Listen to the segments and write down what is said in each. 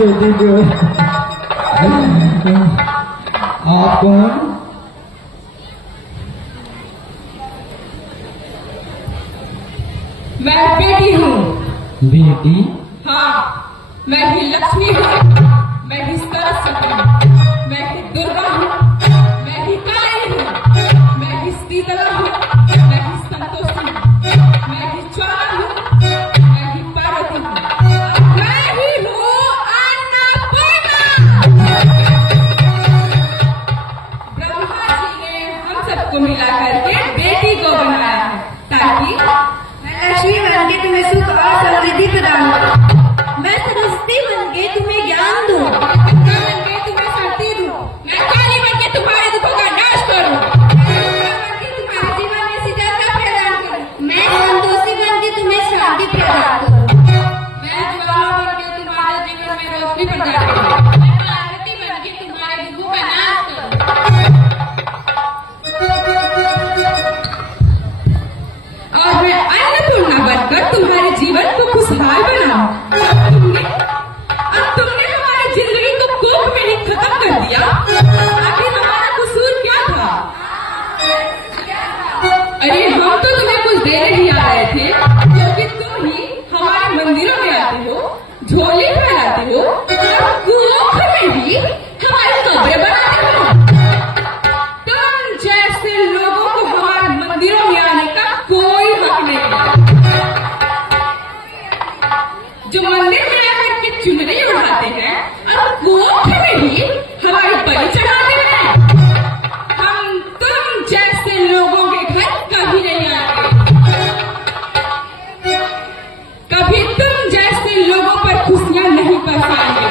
ज्योति को। आप कौन? मैं बेटी हूँ। बेटी? हाँ, मैं ही लक्ष्मी हूँ, मैं ही सरस्वती हूँ, मैं ही दुर्गा हूँ, मैं ही काली हूँ, मैं ही शीतला हूँ, मैं ही संतोषी हूँ, मैं ही ज्वाला हूँ, मैं ही पार्वती हूँ, मैं ही हूँ अन्नपूर्णा। ब्रह्मा जी ने हम सबको मिला करके बेटी को बनाया है ताकि लक्ष्मी बन के तुम्हें सुख और समृद्धि प्रदान करूं। मैं सरस्वती बन के तुम्हें ज्ञान दूं। दुर्गा बन के तुम्हें शक्ति दूं। मैं काली बन के तुम्हारे दुखों का नाश करूं। तुम्हारे जीवन में शीतलता प्रदान करूं। मैं संतोषी बन के तुम्हें शांति प्रदान करूं। मैं ज्वाला बन के तुम्हारे जीवन में रोशनी प्रदान करूं। मैं पार्वती बन के तुम्हारे दुखों का नाश करूं। और मैं अन्नपूर्णा बनकर तुम्हारे जीवन को खुशहाल बनाऊं। अब तुमने हमारी जिंदगी को कोख में ही खत्म कर दिया। आखिर हमारा कसूर क्या था? अरे हम तो तुम्हें कुछ देने ही आ रहे थे, क्योंकि तुम ही हमारे मंदिरों में आते हो, झोली फैलाते हो और कोख में ही हमारी कब्रें बनाते हो। तुम जैसे लोगों को हमारे मंदिरों में आने का कोई हक नहीं है। जो मंदिर में आकर के चुनरी उठाते हैं और कोख में ही हमारी बलि चढ़ाते हैं, हम तुम जैसे लोगों के घर कभी नहीं आएंगे। कभी तुम जैसे लोगों पर खुशियां नहीं बरसाएंगे।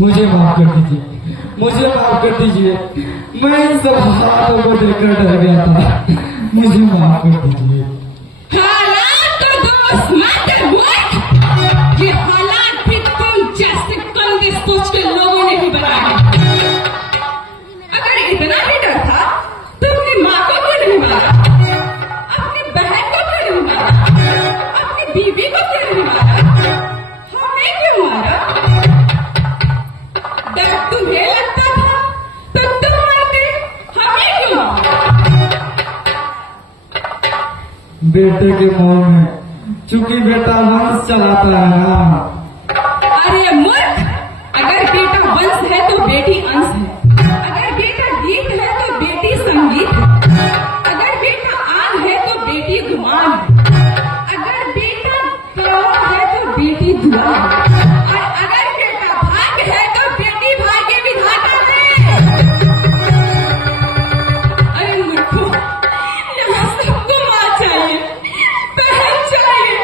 मुझे माफ कर दीजिए, मुझे माफ कर दीजिए। मैं इन सब हालातों को देखकर डर गया था। मुझे माफ कर दीजिए। हालात तो दोस्त मत बोल। ये हालात भी तुम जैसे गंदे सोच के लोगों ने ही बनाए। अगर इतना ही डर था तो अपनी माँ को क्यों नहीं मारा? अपनी बहन को क्यों नहीं मारा? अपनी बीवी को क्यों नहीं मारा? हमें क्यों मारा? डर तुम्हें लगता था तो तुम मरते, हमें क्यों मारा? बेटे के मोह में, चूंकि बेटा वंश चलाता है ना। अरे मूर्ख, अगर बेटा वंश है तो बेटी अंश है। अगर बेटा गीत है तो बेटी संगीत है। अगर बेटा आग है तो बेटी गुमान है। अगर बेटा करोड़ है तो बेटी दुआ है। और अगर बेटा भाग्य है तो बेटी भाग्य विधाता है। अरे मूर्खों, यहाँ सबको माँ चाहिए, बहन चाहिए,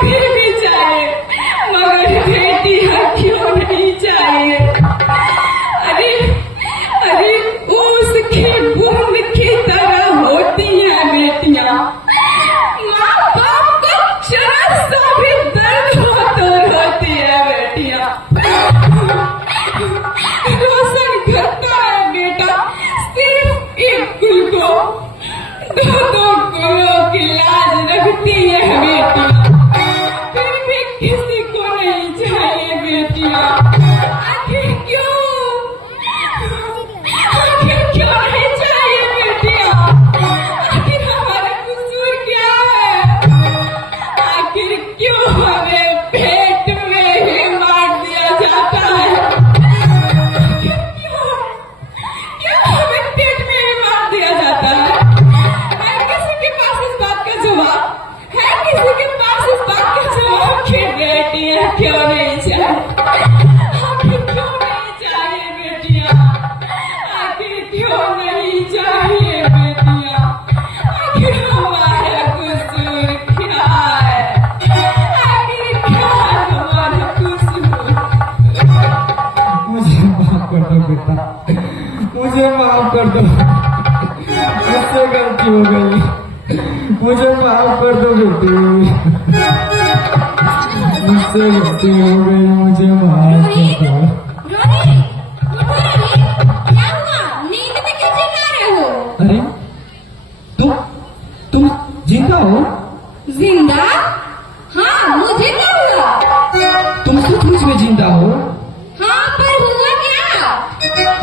फिर भी चाहिए, मगर बेटियां क्यों नहीं चाहिए? अरे अरे उसकी बूंद की तरह होती हैं बेटियां। माँ बाप को जरा सा भी दर्द हो तो रोती है बेटियां। रोशन करता है बेटा सिर्फ एक कुल को, दो कुलों की लाज रखती है बेटियां। फिर भी किसी को नहीं चाहिए बेटियां। आखिर क्यों? आखिर क्यों नहीं चाहिए बेटियां? आखिर हमारा कसूर क्या है? आखिर क्यों हमें पेट में ही मार दिया जाता है? आखिर क्यों हमें पेट में ही मार दिया जाता है? है किसी के पास इस बात का जवाब? है किसी के पास इस बात का जवाब कि बेटियां क्यों नहीं चाहिए? आखिर क्यों नहीं चाहिए बेटियां? आखिर क्यों नहीं चाहिए बेटियां? आखिर हमारा कसूर क्या है? आखिर क्या हमारा कसूर? मुझे माफ कर दो बेटा, मुझे माफ कर दो। मुझसे गलती हो गई, मुझे माफ कर दो बेटी। मुझसे गलती हो गई, मुझे माफ कर दो। रोनी, क्या हुआ? नींद में क्यों चिल्ला रहे हो? अरे तुम जिंदा हो? जिंदा?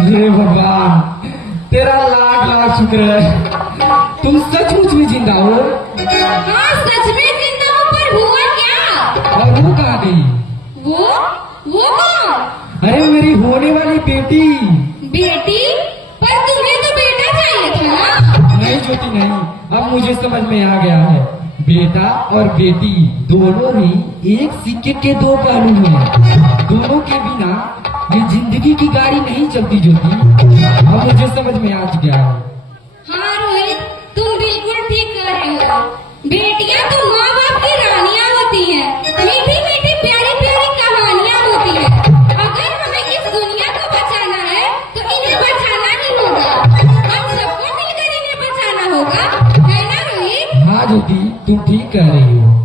हे भगवान, तेरा लाख लाख शुक्र है, तुम सचमुच में जिंदा हो। हाँ सच में जिंदा हूँ, पर हुआ क्या? और वो कहाँ गई? वो कौन? अरे मेरी होने वाली बेटी। बेटी? पर तुम्हें तो बेटा चाहिए था ना? नहीं ज्योति नहीं, अब मुझे समझ में आ गया है, बेटा और बेटी दोनों ही एक सिक्के के दो पहलू हैं। दोनों के बिना ये जिंदगी की गाड़ी नहीं चलती ज्योति, अब मुझे समझ में आ गया है। हाँ रोहित, तुम बिल्कुल ठीक कह रहे हो। बेटियां तो माँ बाप की रानियां होती हैं, मीठी मीठी प्यारी प्यारी कहानियां होती हैं। अगर हमें इस दुनिया को बचाना है तो इन्हें बचाना ही होगा, हम सबको मिलकर इन्हें बचाना होगा, है ना रोहित? हाँ ज्योति, तुम ठीक कह रही हो।